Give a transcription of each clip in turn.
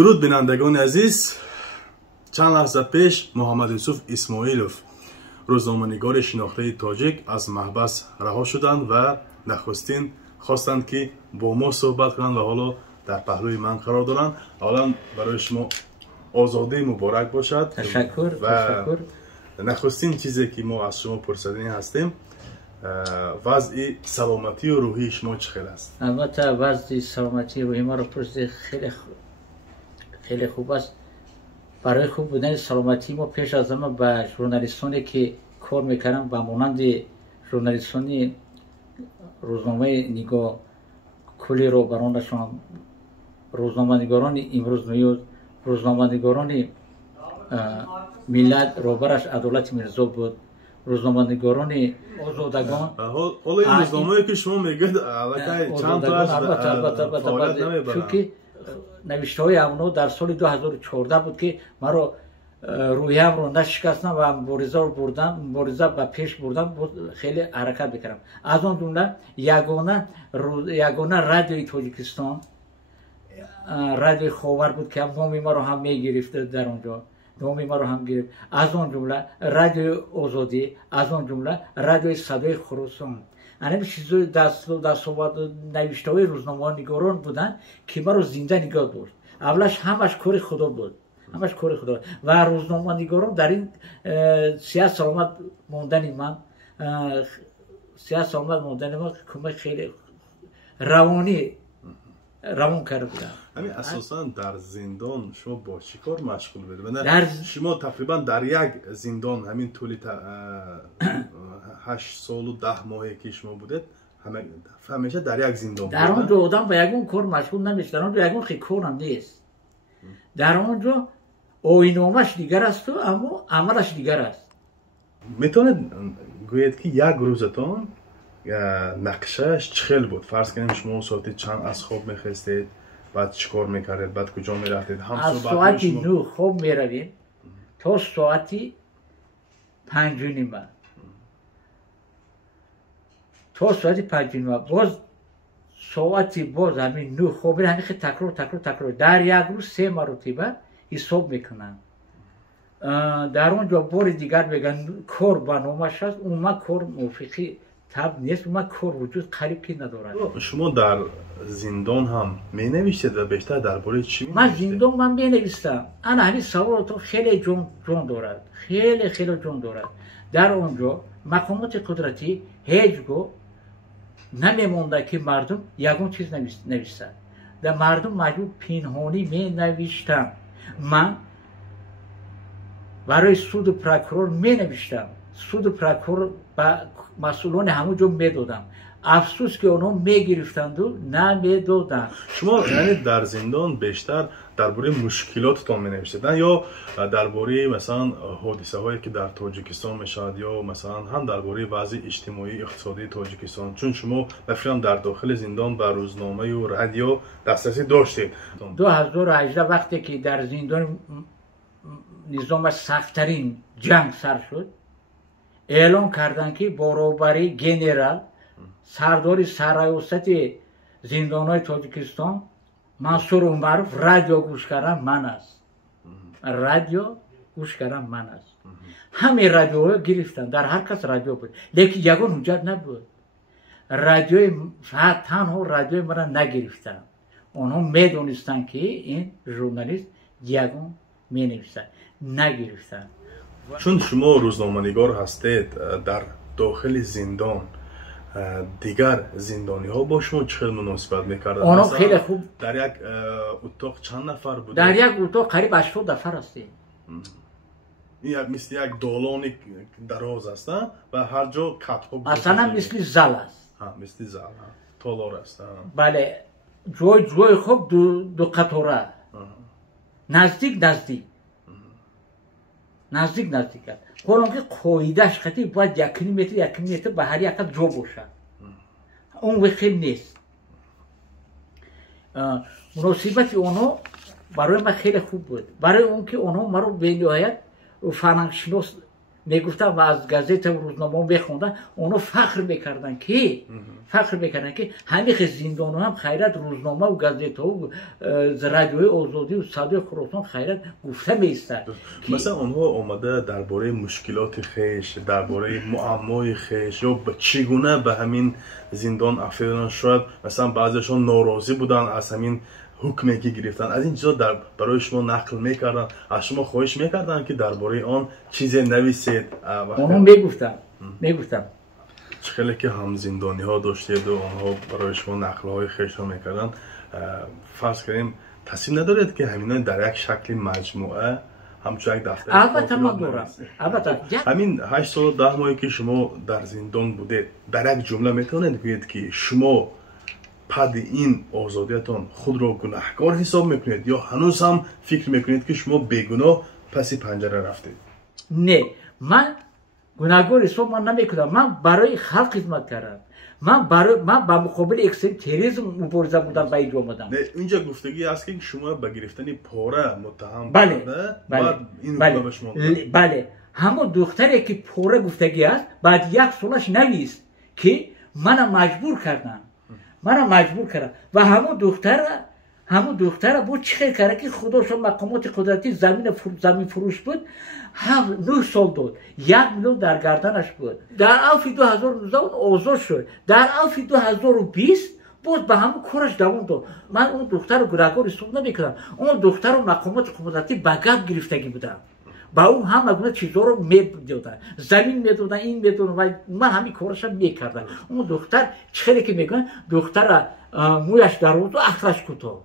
درود بینندگان عزیز، چند لحظه پیش محمد یوسف اسماعیلوف روزنامه‌نگار شناخته تاجیک از محبس رها شدند و نخستین خواستند که با ما صحبت کنند و حالا در پهلوی من قرار دارند. اولا برای شما آزادی مبارک باشد. تشکر. و نخستین چیزی که ما از شما پرسیدنی هستیم، وضع سلامتی و روحی شما چه است؟ البته وضع سلامتی روحی ما رو پرسید، خیلی خوب است. برای خوب بودن سلامتی ما پیش از همه به ژورنالیستانی که کار میکنن و مانند ژورنالیستانی روزنامه نگاه کلی رو برانشان، روزنامه‌نگاران امروز نیوز، روزنامه‌نگاران ملت روبرش عدالت میرزا بود، روزنامه‌نگاران آزادگان. حالا این روزنامه‌ای که شما میگید البته چند تا از فعالیت نمیبرن، چون نوشته های اونا در سال 2014 بود که ما رو رویم رو نشکستن و مبارزه به پیش بردن بود، خیلی حرکت بکردم. از آن جمله یگانه رادیوی تاجیکستان، رادیوی خاور بود که نام ما رو هم میگرفته، در اونجا نام ما رو هم گرفت. از آن جمله رادیوی آزادی، از آن جمله رادیوی صدای خراسان. همین چیزا دستاورد نوشته های روزنامه‌نگاران بودن که ما رو زنده نگاه داشت. اولش همش کار خدا بود، همش کار خدا. و روزنامه‌نگاران در این سیاست سلامت ماندن من، کمک خیلی روان کرده بودن. همین اساسا در زندان شما با چی کار مشغول بودید؟ شما تقریبا در یک زندان همین طول 8 سال و 10 ماهی که شما بودید همیشه در یک زندان بودید؟ در اونجا آدم به یگون کار مشغول نمیشه. در اونجا یگون خیلی کار هم نیست. در اونجا آیین‌نامه‌اش دیگر است و اما عملش دیگر است. میتونید گویید که یک روزتان نقشهش چخیل بود؟ فرض کنیم شما ساعتی چند از خواب میخستید، بعد چیکار میکردید، بعد کجا میرفتید؟ از ساعتی 9 خواب میرویم تا ساعتی 5:30. تا ساعتی 5:30 باز ساعتی باز همین 9 خواب میره، همین تکرار در یک روز 3 مرتبه حساب میکنن. در اونجا بار دیگر میگن کار برنامه‌اش هست، اون کار موافقی تب نیست، اون کار وجود قریب که ندارد. شما در زندان هم می نوشتید و بیشتر درباره چی می نوشتید؟ من زندان من می نوشتم. انا همین سوال تو خیلی جون دارد، خیلی جون دارد. در اونجا مقامات قدرتی هیچگاه نمیمونده که مردم یگون چیز نوشتن. در مردم مجبور پنهانی می نوشتم. من برای سود و پروکرور می نوشتم، سود و پروکرور به مسئولان همونجا می دادم. افسوس که اونا می گرفتند و نمی دادن. شما یعنی در زندان بیشتر درباره مشکلاتتان می نوشتید یا درباره مثلا حادثه هایی که در تاجیکستان می شود، یا مثلا هم درباره وضع اجتماعی اقتصادی تاجیکستان؟ چون شما بفرام در داخل زندان به روزنامه و رادیو دسترسی داشتید. 2018 وقتی که در زندان نظام سخت‌ترین جنگ سر شد، اعلام کردند که برابری گنرال سردار سرایوست زندان‌های تاجیکستان منصور عمرов رادیو گوش کردن من است. همه رادیو گرفتن، در هر کس رادیو بود، لیکن یگان حجت نبود. تنها رادیوی من نگرفتن. اونها میدونستن که این ژورنالیست یگان می نویسن، نگرفتن. چون شما روزنامه‌نگار هستید، در داخل زندان دیگر زندانی ها با شما چه مناسبت میکردن؟ اونا خیلی خوب. در یک اتاق چند نفر بودید؟ در یک اتاق قریب 80 نفر هستیم. این مثل یک دالانی دراز است و هر جا کتاب اصلا مثل زل است. مثل زل تالار است. بله، جای خوب دو قطاره، نزدیک است. قرآن که قایدهش خطی باید 1 متر به هر یک جا باشد. اون خیلی نیست. مناسبت اونها برای من خیلی خوب بود، برای اون که اونها ما رو به نهایت فرهنگشناس میگفتن و از گازت و روزنامه میخوندن اونو فخر میکردن که همین زندان هم خیرت روزنامه و گازت و رادیوی آزادی و صدای خراسان خیرت گفته میستن. مثلا اونها اومده درباره مشکلات خیش، درباره معمای خیش یا چگونه به همین زندان افریدن، شاید مثلا بعضیشون ناراضی بودن از همین حکمی که گرفتن، از این چیزا برای شما نقل میکردن، از شما خواهش میکردن که درباره آن چیزی نویسید؟ اونو میگفتم خیلی که هم زندانی ها داشتید و آنها برای شما نقل های خیش میکردن. فرض کنیم تصمیم ندارید که همینا در یک شکل مجموعه همچون یک دفتر؟ البته من دارم. همین 8 سال و 10 ماهی که شما در زندان بودید، در یک جمله میتونید بگید که شما بعد این آزادیتان خود را گناهکار حساب میکنید یا هنوز هم فکر میکنید که شما بیگناه پس پنجره رفتید؟ نه، من گناهکار حساب نمیکنم. من برای خلق خدمت کردم. من با مقابل اکستریمیسم مبارزه بودم، با اینجا آمدم. اینجا گفتگی است که شما به گرفتن پاره متهم بودید. بله، همون دختری که پاره گفتگی است بعد یک سالش نویست که منو مجبور کردن و همون دختر بود چه کرده که خداش مقامات قدرتی زمین فروش بود، 9 سال داد، 1 میلیون در گردنش بود. در اوت 2019 آزاد شد. در اوت 2020 بود به همون کارش دوام داد. من اون دختر رو گناهکار حساب نمی‌کنم. اون دختر رو مقامات قدرتی به گپ گرفتگی بودن. با اون همه چیزا رو میدادن، زمین میدادن، این میدادن و من همین کارش هم میکردم. اون دختر چخیلی که میگن دختر مویش دراز و عقلش کوتاه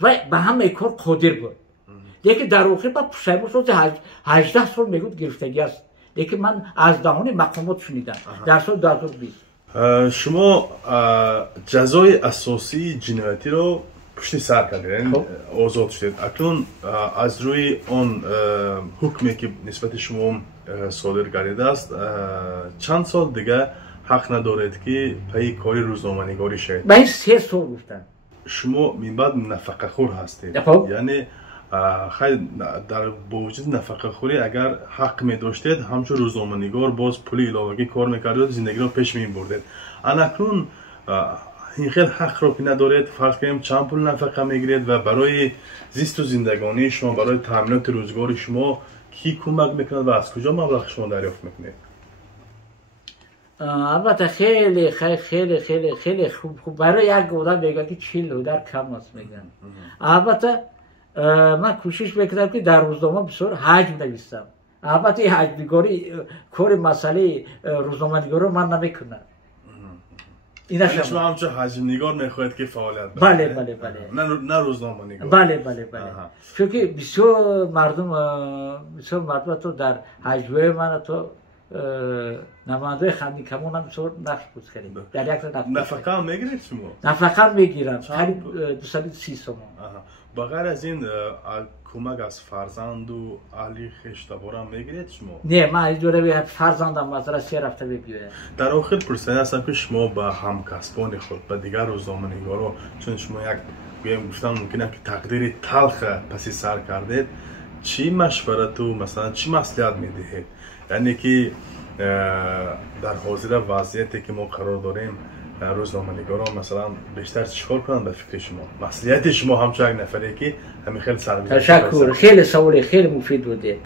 و به همه کار قادر بود. دیگه در آخر با پشیمون شد 18 سال میگفت گرفتگی است. دیگه من از دهان مقامات شنیدم در سال 2020. شما جزای اساسی جنایتی رو پشت سر کردید، آزاد شدید. اکنون از روی آن حکمی که نسبت شما صادر گردیده است چند سال دیگه حق ندارید که پی کاری روزنامه‌نگاری شوید؟ من 3 سال گفتم. شما من بعد نفقه خور هستید، یعنی خیلی در با وجود نفقه خوری اگر حق می داشتید همچون روزنامه‌نگار باز پول علاوه‌ای کار میکردید، زندگی رو پیش می بردید. اکنون این خیلی حق رو که ندارید، فرض کنیم چند پول نفقه میگیرید و برای زیست و زندگانی شما، برای تامینات روزگار شما کی کمک میکنه و از کجا مبلغ شما دریافت میکنید؟ البته خیلی خیلی خیلی خیلی خیلی خوب برای یک آدم میگه که 40 دلار کم است میگن. البته من کوشش میکردم که در روزنامه بسیار حجم نویسم. البته حجم‌نگاری کار مسئله روزنامه‌نگاری رو من نمیکنم. شما همچون حجم‌نگار میخواهید که فعالیت بله نه روزنامه‌نگار. بله چون که بسیار مردم تو در حجمه من تو نماینده خندی کمون هم بسیار نقش بود خیلی. در یک نفقه هم میگیرید شما؟ نفقه هم میگیرم قریب 230 تومان. بغیر از این کمک از فرزند و اهلی خویش هم میگیرید شما؟ نه، من اینجوری فرزندم مدرسه رفته بگیره. در آخر پرسیده هستم که شما به همکسبان خود، به دیگر روزنامه‌نگارا، چون شما یک گفتم ممکنه که تقدیر تلخ پسی سر کردید، چی مشورت و مثلا چی مصلحت میدهید؟ یعنی که در حاضر وضعیتی که ما قرار داریم روزنامه‌نگاران مثلا بیشتر چیکار کنن به فکر شما؟ مسئولیت شما همچون یک نفری که همین خیلی سربیزی. تشکر، خیلی سوال خیلی مفید بوده.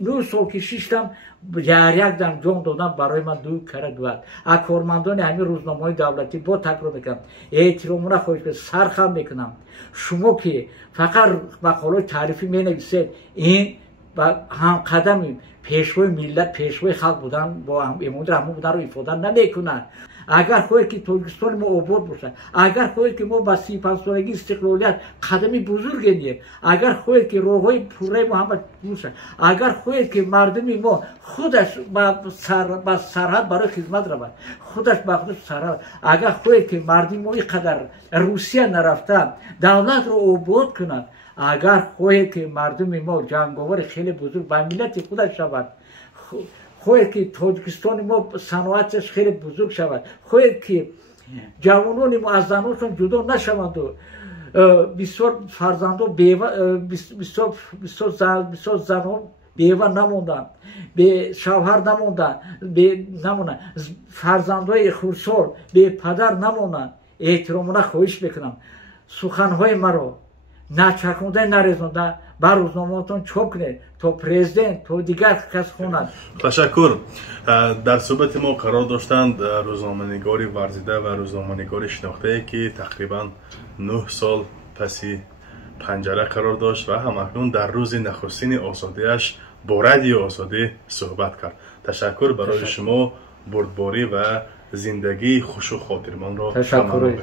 9 سال که شیشتم یک دم جان دادم برای من دو کار دوات. کارمندان همین روزنامه‌های دولتی با تکرار میکنم احترام را خواهش به سرخم میکنم. شما که فقط مقاله تعریفی مینویسید، این با هم قدم پیشوای ملت، پیشوای خلق بودن، با امید رحمان بودن رو ifade نمیکنن. اگر خواهید که تاجیکستان ما آباد باشه، اگر خواهید که ما با 35 سالگی استقلالیت قدمی بزرگ گیریم، اگر خواهید که راههای پوره محمد باشه، اگر خواهید که مردم ما خودش با سرحد برای خدمت رود، خودش با خودش سرحد، اگر خواهید که مردم ما اینقدر روسیه نرفته دولت رو آباد کنند، اگر خواهید که مردم ما جنگاور خیلی بزرگ با ملت خودش شود، خواهید که تاجیکستان ما صنعتش خیلی بزرگ شود، خواهید که جوانان ما از زناشون جدا نشوند و بسیار فرزندان بسیار زنان بیوه نموندن، به شوهر نموندن، نمونن فرزندهای خردسال به پدر نمونن. احترامونه خواهش بکنم سخنهای مرا نچکونده نریزونده بر روزنامه‌تون چاپ کنید تا پرزیدنت تا دیگر کس خوند. تشکر. در صحبت ما قرار داشتند روزنامه‌نگاری ورزیده و روزنامه‌نگاری شناخته که تقریبا 9 سال پسی پنجره قرار داشت و همکنون در روز نخستین آزادیش با رادیو آزادی صحبت کرد. تشکر برای شما، بردباری و زندگی خوش و خاطرمان را تشکر.